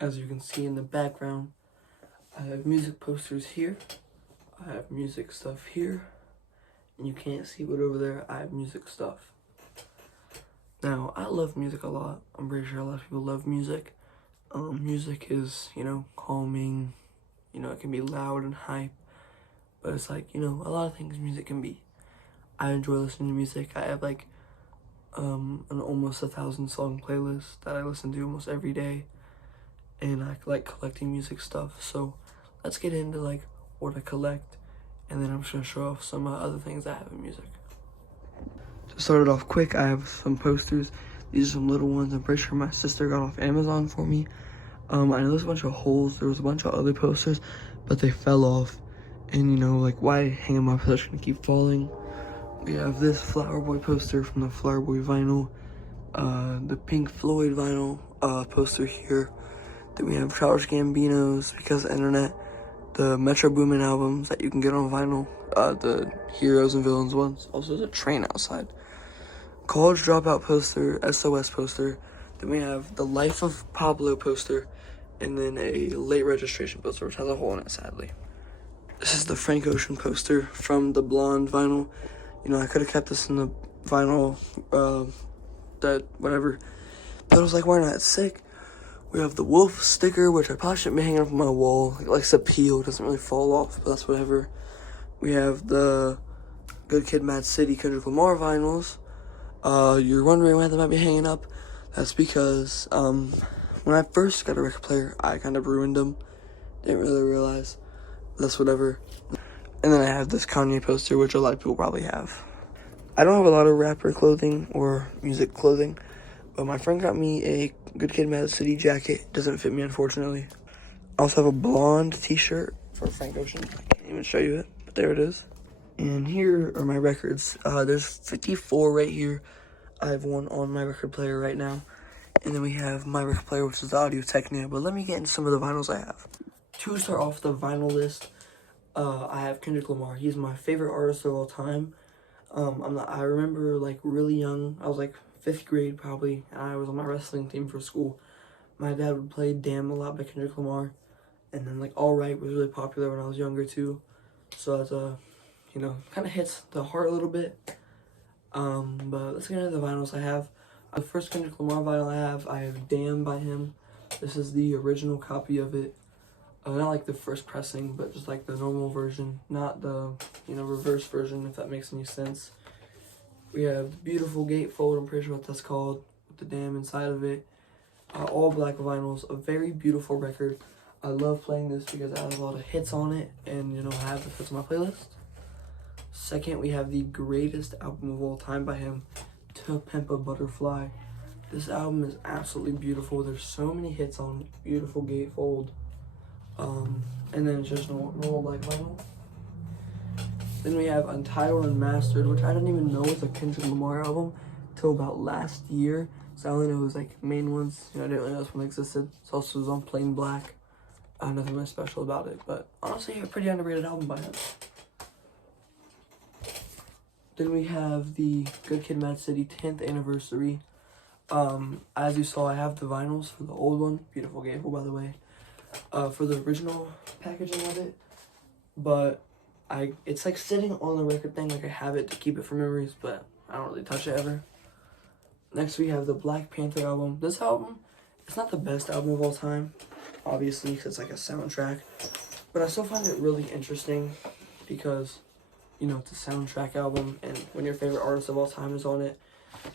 As you can see in the background, I have music posters here. I have music stuff here. And you can't see what over there, I have music stuff. Now, I love music a lot. I'm pretty sure a lot of people love music. Music is, calming. It can be loud and hype. But it's like, a lot of things music can be. I enjoy listening to music. I have like an almost 1,000 song playlist that I listen to almost every day. And I like collecting music stuff. So let's get into like what I collect. And then I'm just gonna show off some other things I have in music. To start it off quick, I have some posters. These are some little ones. I'm pretty sure my sister got off Amazon for me. I know there's a bunch of holes. There was a bunch of other posters, but they fell off. And like why hang them up? They're just gonna keep falling. We have this Flower Boy poster from the Flower Boy vinyl. The Pink Floyd vinyl poster here. Then we have Childish Gambino's Because of the Internet. The Metro Boomin albums that you can get on vinyl. The Heroes and Villains ones. Also, there's a train outside. College Dropout poster, SOS poster. Then we have the Life of Pablo poster. And then a Late Registration poster, which has a hole in it, sadly. This is the Frank Ocean poster from the Blonde vinyl. I could have kept this in the vinyl, whatever. But I was like, why not? It's sick. We have the Wolf sticker, which I probably shouldn't be hanging up on my wall. It likes to peel, it doesn't really fall off, but that's whatever. We have the Good Kid, Mad City Kendrick Lamar vinyls. You're wondering why they might be hanging up? That's because, when I first got a record player, I kind of ruined them. Didn't really realize. That's whatever. And then I have this Kanye poster, which a lot of people probably have. I don't have a lot of rapper clothing or music clothing, but my friend got me a Good Kid, Mad City jacket. Doesn't fit me, unfortunately. I also have a blonde t-shirt for Frank Ocean. I can't even show you it, but there it is. And here are my records. There's 54 right here. I have one on my record player right now. And then we have my record player, which is the Audio Technica. But let me get into some of the vinyls I have. To start off the vinyl list, I have Kendrick Lamar. He's my favorite artist of all time. I remember like really young. I was like 5th grade probably, and I was on my wrestling team for school. My dad would play Damn a lot by Kendrick Lamar, and then like All Right was really popular when I was younger too. So that's kind of hits the heart a little bit. But let's get into the vinyls I have. The first Kendrick Lamar vinyl I have Damn by him. This is the original copy of it. Not like the first pressing, but just like the normal version, not the, reverse version, if that makes any sense. We have the beautiful gatefold, I'm pretty sure what that's called, with the Damn inside of it. All black vinyls, a very beautiful record. I love playing this because it has a lot of hits on it, and, I have the hits on my playlist. Second, we have the greatest album of all time by him, To Pimp a Butterfly. This album is absolutely beautiful. There's so many hits on it. Beautiful gatefold. And then it's just normal black vinyl. Then we have Untitled Unmastered, which I didn't even know was a Kendrick Lamar album till about last year. So I only know it was like main ones. I didn't really know this one existed. It also was on Plain Black. Nothing really special about it, but honestly, a pretty underrated album by him. Then we have the Good Kid, Mad City 10th anniversary. As you saw, I have the vinyls for the old one. Beautiful gatefold, by the way. For the original packaging of it, but it's like sitting on the record thing, like I have it to keep it for memories, but I don't really touch it ever. Next we have the Black Panther album. This album, it's not the best album of all time, obviously, because it's like a soundtrack, but I still find it really interesting because, it's a soundtrack album, and when your favorite artist of all time is on it,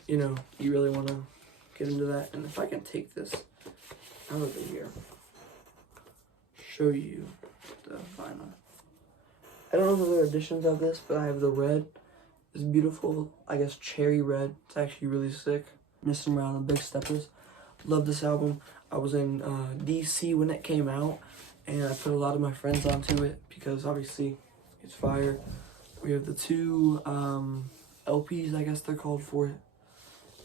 you really want to get into that. And if I can take this out of here, show you the vinyl. I don't know if there are editions of this, but I have the red. It's beautiful, I guess cherry red. It's actually really sick. Mr. Brown and Big Steppers. Love this album. I was in DC when it came out, and I put a lot of my friends onto it because obviously it's fire. We have the 2 LPs, I guess they're called, for it.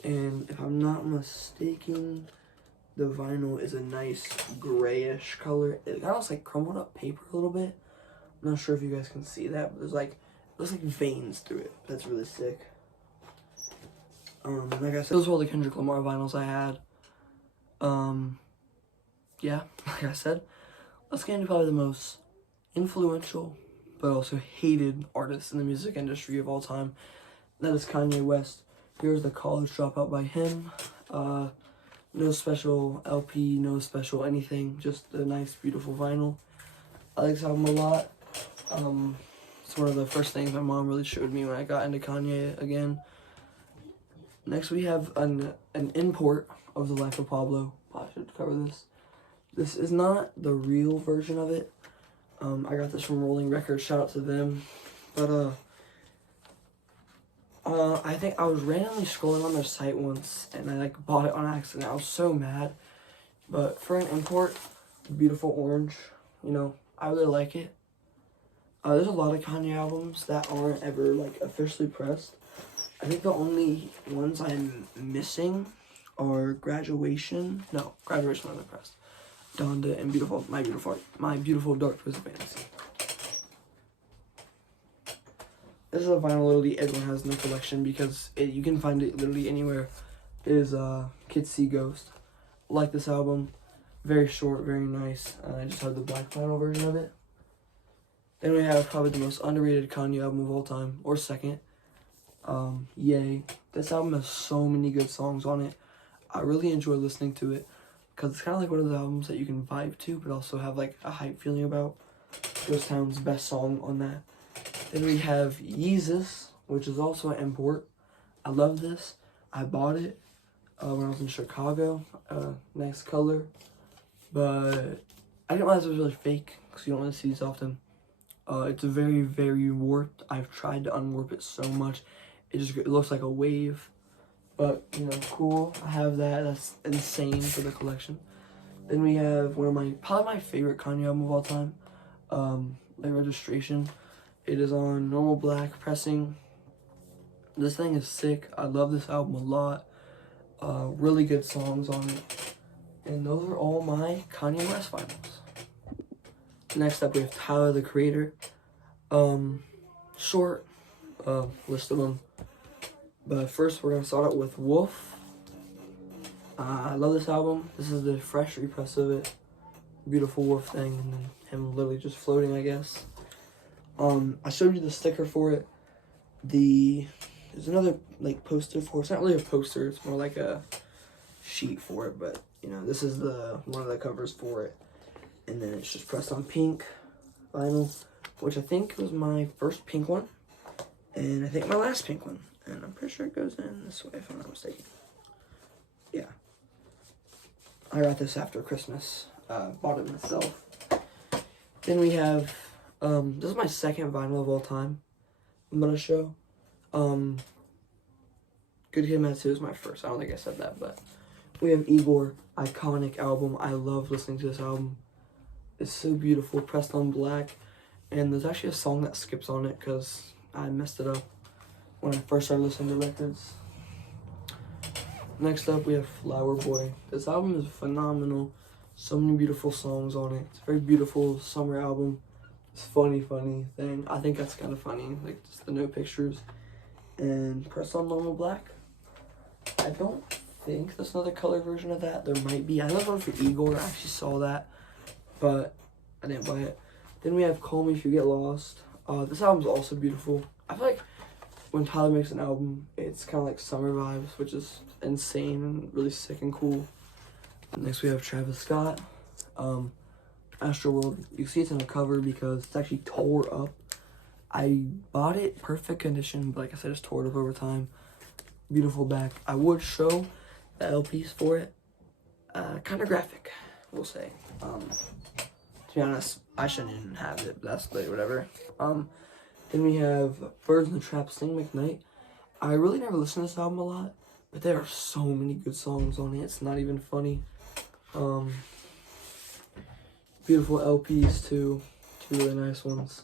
And if I'm not mistaken, the vinyl is a nice grayish color. It kind of looks like crumbled up paper a little bit. I'm not sure if you guys can see that, but it looks like veins through it. That's really sick. Like I said, those were all the Kendrick Lamar vinyls I had. yeah, like I said, let's get into probably the most influential but also hated artist in the music industry of all time. That is Kanye West. Here's the College Dropout by him. No special LP, no special anything, just a nice, beautiful vinyl. I like this album a lot. It's one of the first things my mom really showed me when I got into Kanye again. Next we have an import of The Life of Pablo. I should cover this. This is not the real version of it. I got this from Rolling Records, shout out to them. But I think I was randomly scrolling on their site once and I like bought it on accident. I was so mad. But for an import, beautiful orange, you know, I really like it. There's a lot of Kanye albums that aren't ever like officially pressed. I think the only ones I'm missing are Graduation. No, Graduation wasn't pressed. Donda and My Beautiful Dark Twisted Fantasy. This is a vinyl literally everyone has in their collection because you can find it literally anywhere. It is Kids See Ghost. Like this album. Very short, very nice. I just have the black vinyl version of it. Then we have probably the most underrated Kanye album of all time, or second. Yay. This album has so many good songs on it. I really enjoy listening to it because it's kind of like one of those albums that you can vibe to but also have like a hype feeling about. Ghost Town's best song on that. Then we have Yeezus, which is also an import. I love this. I bought it when I was in Chicago. Nice color. But I didn't realize it was really fake because you don't really see these often. It's very, very warped. I've tried to unwarp it so much. It looks like a wave. But, you know, cool. I have that. That's insane for the collection. Then we have probably my favorite Kanye album of all time. Late Registration. It is on normal black pressing. This thing is sick. I love this album a lot. Really good songs on it. And those are all my Kanye West vinyls. Next up we have Tyler, the Creator. Short list of them. But first we're going to start out with Wolf. I love this album. This is the fresh repress of it. Beautiful Wolf thing. And then him literally just floating, I guess. I showed you the sticker for it. There's another like poster for it. It's not really a poster, it's more like a sheet for it, but you know, this is one of the covers for it. And then it's just pressed on pink vinyl, which I think was my first pink one. And I think my last pink one. And I'm pretty sure it goes in this way if I'm not mistaken. Yeah. I got this after Christmas. Bought it myself. Then we have this is my second vinyl of all time I'm gonna show. Good Kid, Mad City is my first. I don't think I said that, but we have Igor, iconic album. I love listening to this album. It's so beautiful, pressed on black, and there's actually a song that skips on it because I messed it up when I first started listening to records. Next up, we have Flower Boy. This album is phenomenal. So many beautiful songs on it. It's a very beautiful summer album. It's funny thing. I think that's kind of funny, like just the no pictures. And pressed on normal black. I don't think there's another color version of that. There might be. I love one for Igor. I actually saw that, but I didn't buy it. Then we have Call Me If You Get Lost. This album's also beautiful. I feel like when Tyler makes an album, it's kind of like summer vibes, which is insane and really sick and cool. Next we have Travis Scott. Astroworld. You can see it's on the cover because it's actually tore up. I bought it perfect condition, but like I said, it's tore up over time. Beautiful back. I would show the LPs for it. Kind of graphic, we'll say. To be honest, I shouldn't even have it, but that's like whatever. Then we have Birds in the Trap, Sing McKnight. I really never listened to this album a lot, but there are so many good songs on it. It's not even funny. Beautiful LPs too. Two really nice ones.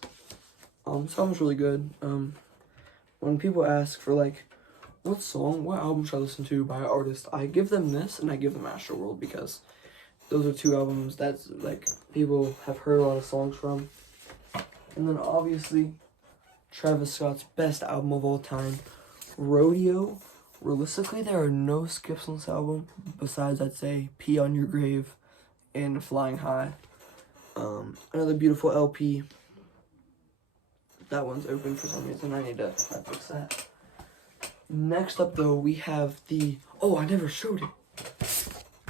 This album's really good. When people ask for like, what album should I listen to by an artist, I give them this and I give them Astroworld because those are two albums that's like people have heard a lot of songs from. And then obviously Travis Scott's best album of all time, Rodeo. Realistically, there are no skips on this album besides, I'd say, Pee on Your Grave and Flying High. Another beautiful LP. That one's open for some reason. I need to fix that. Next up, though, we have the... Oh, I never showed it.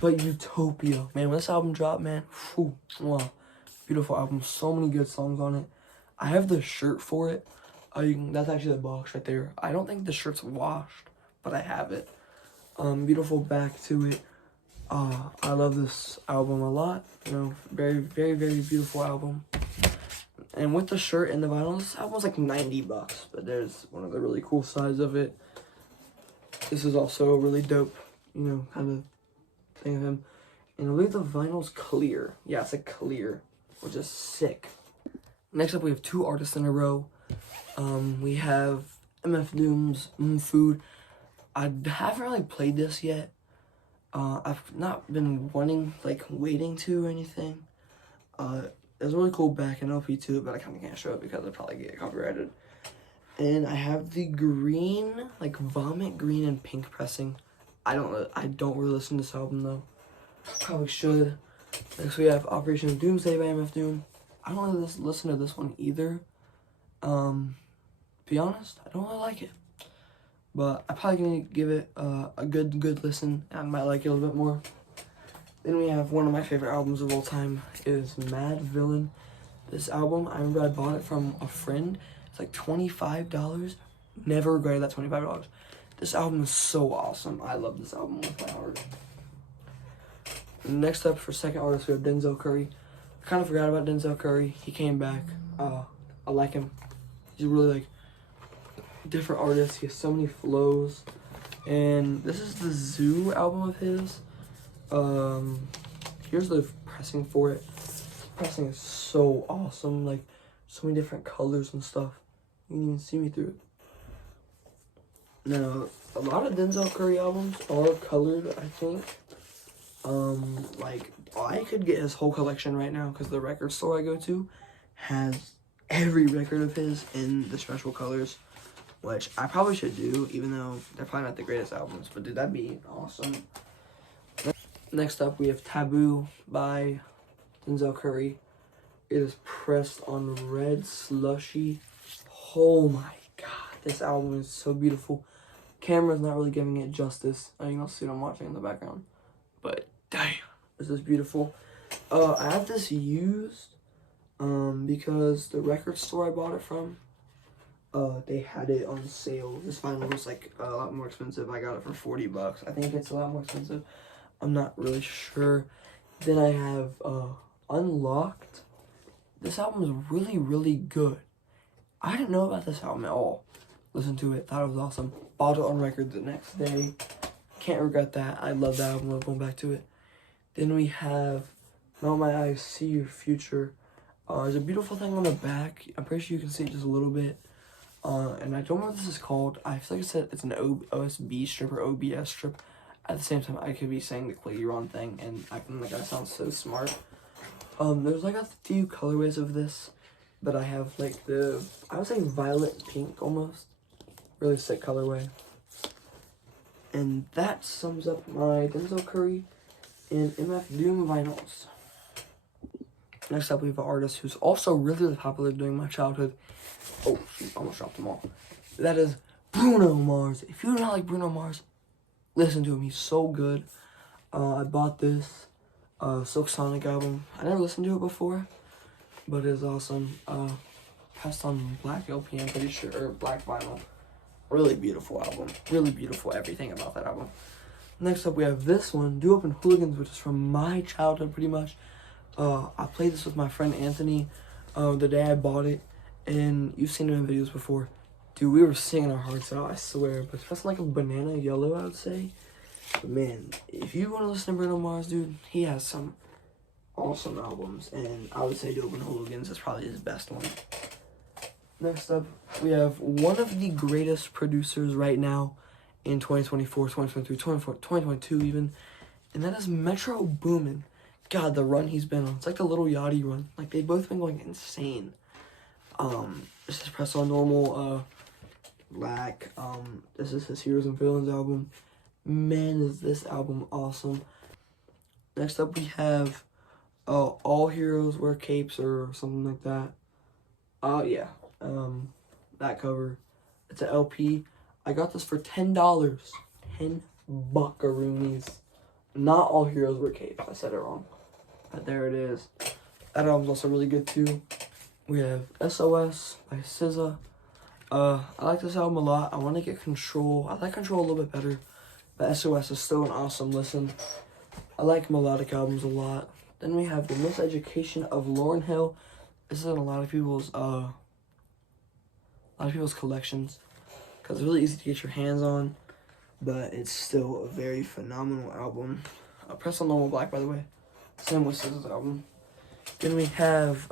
But Utopia. Man, when this album dropped, man, whew, wow. Beautiful album. So many good songs on it. I have the shirt for it. That's actually the box right there. I don't think the shirt's washed, but I have it. Beautiful back to it. I love this album a lot. You know, very, very, very beautiful album. And with the shirt and the vinyl, this album was like $90, but there's one of the really cool sides of it. This is also a really dope, you know, kind of thing of him. And I believe the vinyl's clear. Yeah, it's a clear, which is sick. Next up, we have two artists in a row. We have MF Doom's Food. I haven't really played this yet. I've not been waiting to or anything. There's a really cool back and LP to it, but I kind of can't show it because I'd probably get copyrighted. And I have the green, like vomit green and pink pressing. I don't really listen to this album though. Probably should. Next we have Operation Doomsday by MF Doom. I don't really listen to this one either. Be honest, I don't really like it. But I'm probably gonna give it a good listen. I might like it a little bit more. Then we have one of my favorite albums of all time is Mad Villain. This album, I remember I bought it from a friend. It's like $25. Never regretted that $25. This album is so awesome. I love this album with my heart. Next up for second artist, we have Denzel Curry. I kind of forgot about Denzel Curry. He came back. I like him. He's really different artist. He has so many flows. And this is the Zoo album of his. Here's the pressing for it. Pressing is so awesome. Like, so many different colors and stuff. You can even see me through it. Now, a lot of Denzel Curry albums are colored, I think. I could get his whole collection right now because the record store I go to has every record of his in the special colors, which I probably should do, even though they're probably not the greatest albums. But dude, that'd be awesome. Next up, we have Taboo by Denzel Curry. It is pressed on red slushy. Oh my god, this album is so beautiful. Camera's not really giving it justice. You can see what I'm watching in the background. But damn, this is beautiful. I have this used because the record store I bought it from, they had it on sale. This vinyl was like a lot more expensive. I got it for $40. I think it's a lot more expensive. I'm not really sure. Then I have Unlocked. This album is really, really good. I didn't know about this album at all. Listened to it, thought it was awesome. Bought it on record the next day. Can't regret that. I love that album. I'm going back to it. Then we have Melt My Eyes, See Your Future. There's a beautiful thing on the back. I'm pretty sure you can see it just a little bit. And I don't know what this is called. I feel like I said it's an OSB strip or OBS strip. At the same time, I could be saying the completely wrong thing, and acting like I sound so smart. There's like a few colorways of this, but I have like I would say violet pink almost. Really sick colorway. And that sums up my Denzel Curry and MF Doom vinyls. Next up, we have an artist who's also really popular during my childhood. Oh, shoot, almost dropped them all. That is Bruno Mars. If you don't like Bruno Mars, listen to him. He's so good. I bought this Silk Sonic album. I never listened to it before, but it's awesome. Passed on black LP, I'm pretty sure, or black vinyl. Really beautiful album. Really beautiful everything about that album. Next up, we have this one, Do Up in Hooligans, which is from my childhood, pretty much. I played this with my friend Anthony the day I bought it, and you've seen it in videos before. Dude, we were singing our hearts out, I swear. But it's like a banana yellow, I would say. But man, if you want to listen to Bruno Mars, dude, he has some awesome albums. And I would say Do Up in Hooligans is probably his best one. Next up, we have one of the greatest producers right now in 2024, 2023, 2022 even. And that is Metro Boomin. God, the run he's been on. It's like the Lil Yachty run. Like, they've both been going insane. This is Press On Normal, Black. This is his Heroes and Villains album. Man, is this album awesome. Next up, we have All Heroes Wear Capes or something like that. Yeah. That cover. It's an LP. I got this for $10. 10 buckaroonies. Not All Heroes Wear Capes. I said it wrong. But there it is. That album's also really good too. We have SOS by SZA. I like this album a lot. I want to get Control. I like Control a little bit better. But SOS is still an awesome listen. I like melodic albums a lot. Then we have The Miseducation of Lauryn Hill. This is in a lot of people's collections because it's really easy to get your hands on, but it's still a very phenomenal album. Press on Normal Black, by the way. Same with SZA's album. Then we have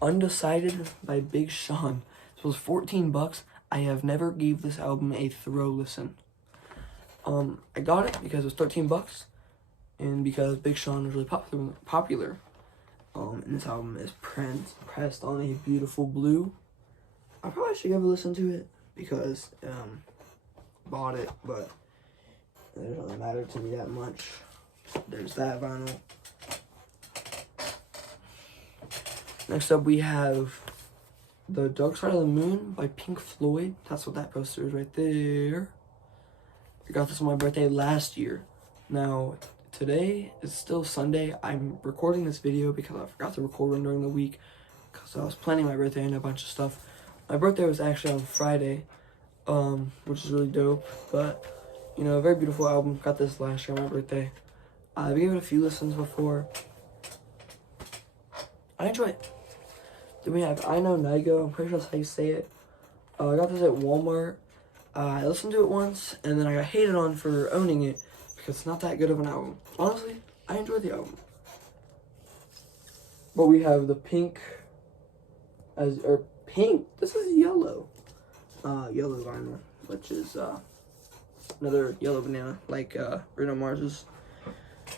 Undecided by Big Sean. This was $14. I have never gave this album a thorough listen. I got it because it was $13 and because Big Sean was really popular. And this album is pressed on a beautiful blue. I probably should give a listen to it because bought it, but it doesn't really matter to me that much. There's that vinyl. Next up we have The Dark Side of the Moon by Pink Floyd. That's what that poster is right there. I got this on my birthday last year. Now, today is still Sunday. I'm recording this video because I forgot to record one during the week because I was planning my birthday and a bunch of stuff. My birthday was actually on Friday, which is really dope. But, you know, a very beautiful album. Got this last year on my birthday. I've given it a few listens before. I enjoy it. Then we have I Know Nigo. I'm pretty sure that's how you say it. I got this at Walmart. I listened to it once, and then I got hated on for owning it because it's not that good of an album. Honestly, I enjoyed the album. But we have the pink, this is yellow. Yellow vinyl, which is another yellow banana, like Bruno Mars's.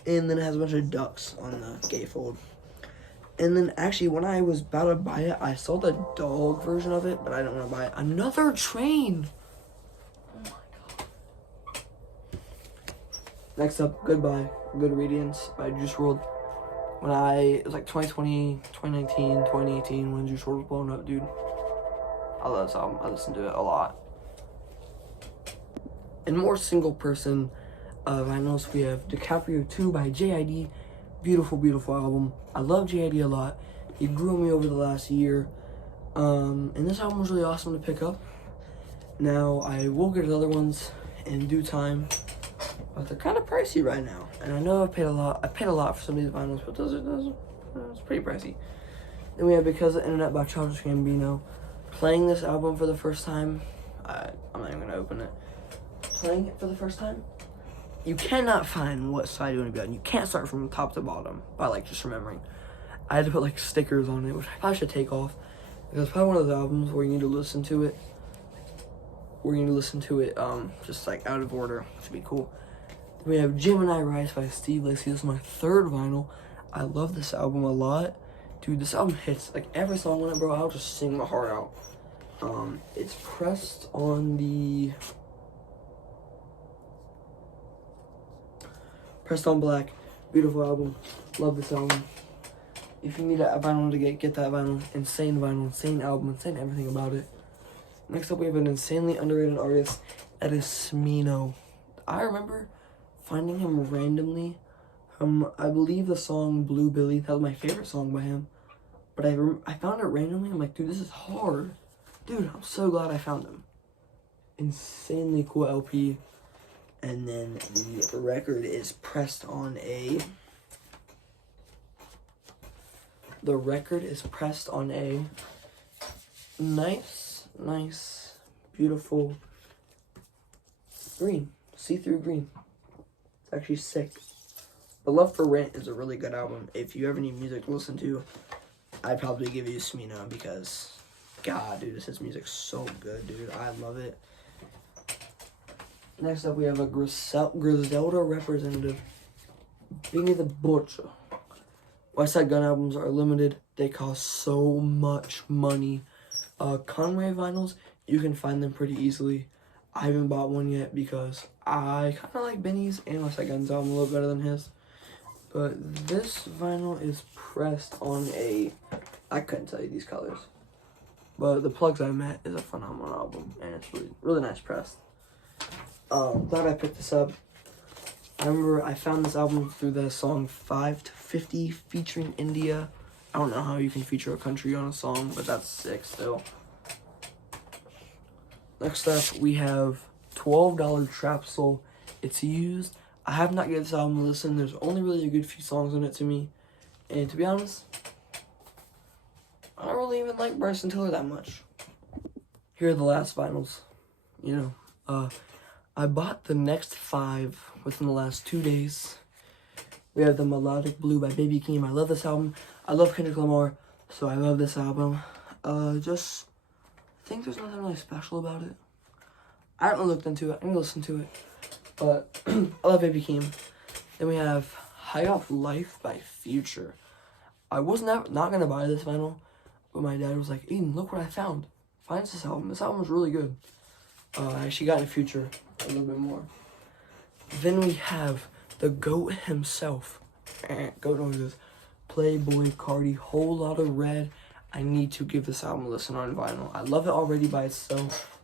And then it has a bunch of ducks on the gatefold. And then actually, when I was about to buy it, I saw the dog version of it, but I didn't want to buy it. Another Train! Next up, Goodbye, Good Radiance by Juice WRLD. It was like 2020, 2019, 2018 when Juice WRLD was blowing up, dude. I love this album. I listen to it a lot. And more single person vinyls, we have DiCaprio 2 by JID. Beautiful, beautiful album. I love JID a lot. He grew on me over the last year. And this album was really awesome to pick up. Now, I will get other ones in due time. But they're kind of pricey right now. And I know I paid a lot for some of these vinyls, but it's pretty pricey. Then we have Because of the Internet by Childish Gambino. Playing this album for the first time. I'm not even going to open it. Playing it for the first time. You cannot find what side you want to be on. You can't start from top to bottom by like just remembering. I had to put like stickers on it, which I probably should take off. Because it's probably one of those albums where you need to listen to it. Just like out of order, which would be cool. Then we have Gemini Rise by Steve Lacy. This is my third vinyl. I love this album a lot. Dude, this album hits. Like every song on it, bro, I'll just sing my heart out. It's pressed on black. Beautiful album. Love this album. If you need a vinyl to get that vinyl. Insane vinyl, insane album, insane everything about it. Next up, we have an insanely underrated artist. That is Smino. I remember finding him randomly. I believe the song Blue Billy. That was my favorite song by him. But I found it randomly. I'm like, dude, this is hard. Dude, I'm so glad I found him. Insanely cool LP. And then the record is pressed on a nice, beautiful green, see-through green. It's actually sick. But Love for Rent is a really good album. If you ever need music to listen to, I'd probably give you Smino because, God, dude, his music's so good, dude. I love it. Next up, we have a Griselda representative, Benny the Butcher. Westside Gun albums are limited. They cost so much money. Conway vinyls, you can find them pretty easily. I haven't bought one yet because I kind of like Benny's and West Side Gun's album a little better than his. But this vinyl is pressed on a, I couldn't tell you these colors. But The Plugs I Met is a phenomenal album, and it's really, really nice pressed. Glad I picked this up. I remember I found this album through the song 5 to 50 featuring India. I don't know how you can feature a country on a song, but that's sick still. Next up, we have $12 Trap Soul. It's used. I have not given this album a listen. There's only really a good few songs on it to me. And to be honest, I don't really even like Bryson Tiller that much. Here are the last vinyls. You know, I bought the next 5 within the last 2 days. We have the Melodic Blue by Baby Keem. I love this album. I love Kendrick Lamar, so I love this album. Just think there's nothing really special about it. I haven't looked into it. I need to listen to it. But I love Baby Keem. Then we have High Off Life by Future. I was not going to buy this vinyl, but my dad was like, Aiden, look what I found. Find this album. This album is really good. I actually got into Future a little bit more. Then we have the GOAT himself. GOAT noises. Playboi Carti, Whole Lotta Red. I need to give this album a listen on vinyl. I love it already by itself.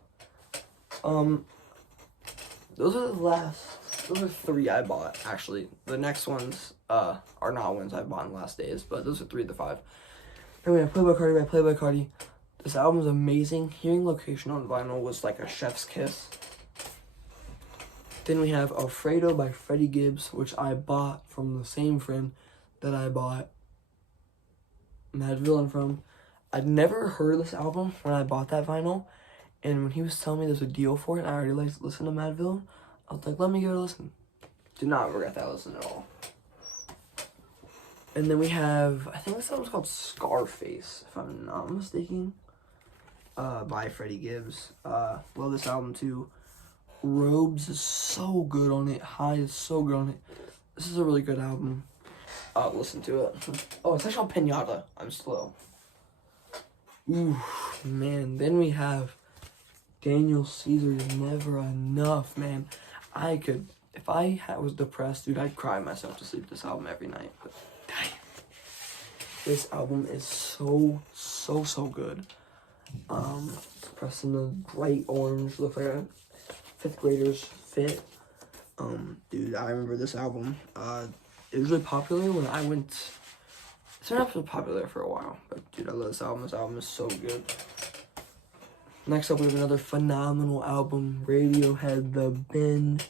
Those are 3 I bought, actually. The next ones are not ones I bought in the last days, but those are 3 of the 5. Anyway, Playboi Carti by Playboi Carti. This album is amazing. Hearing Location on vinyl was like a chef's kiss. Then we have Alfredo by Freddie Gibbs, which I bought from the same friend that I bought Mad Villain from. I'd never heard this album when I bought that vinyl, and when he was telling me there's a deal for it, and I already like to listen to Mad Villain, I was like, let me give it a listen. Did not regret that listen at all. And then we have, I think this album's called Scarface, if I'm not mistaken, by Freddie Gibbs. Love this album too. Robes is so good on it. High is so good on it. This is a really good album. I'll listen to it. Oh, it's actually on Pinata. I'm slow. Ooh, man. Then we have Daniel Caesar's Never Enough, man. I could, if I was depressed, dude, I'd cry myself to sleep this album every night. But damn, this album is so good. It's pressed in the bright orange. Looks like a 5th grader's fit. Dude, I remember this album. It was really popular when I went. It's been really popular for a while, but dude, I love this album. This album is so good. Next up, we have another phenomenal album, Radiohead, The Bend.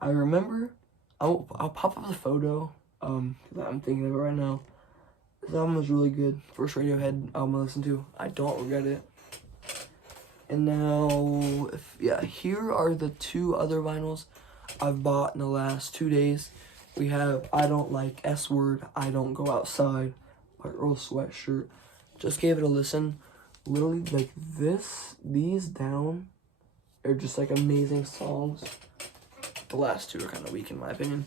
I remember, I'll pop up the photo, because I'm thinking of it right now. This album was really good. First Radiohead album I listened to. I don't regret it. And now, here are the 2 other vinyls I've bought in the last 2 days. We have I Don't Like S-Word, I Don't Go Outside by Earl Sweatshirt. Just gave it a listen. Literally, like these down are just like amazing songs. The last 2 are kind of weak in my opinion.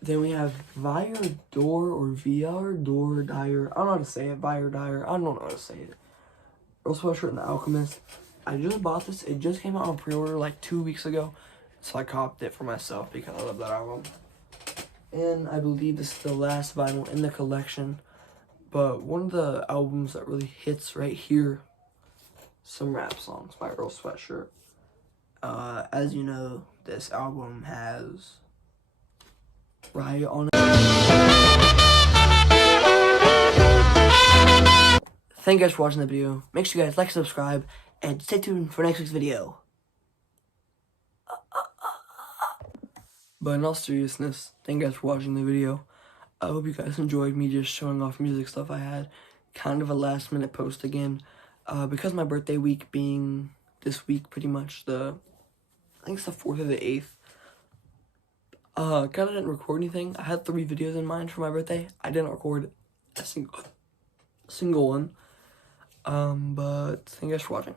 Then we have Vior Door or VR Door Dyer. I don't know how to say it. Vior Dyer. I don't know how to say it. Earl Sweatshirt and The Alchemist. I just bought this. It just came out on pre-order like 2 weeks ago. So I copped it for myself because I love that album. And I believe this is the last vinyl in the collection. But one of the albums that really hits right here, some rap songs by Earl Sweatshirt. As you know, this album has Riot on it. Thank you guys for watching the video. Make sure you guys like, subscribe, and stay tuned for next week's video. But in all seriousness, thank you guys for watching the video. I hope you guys enjoyed me just showing off music stuff I had. Kind of a last minute post again. Because my birthday week being this week pretty much, I think it's the 4th or the 8th. Kind of didn't record anything. I had 3 videos in mind for my birthday. I didn't record a single one. But thank you guys for watching.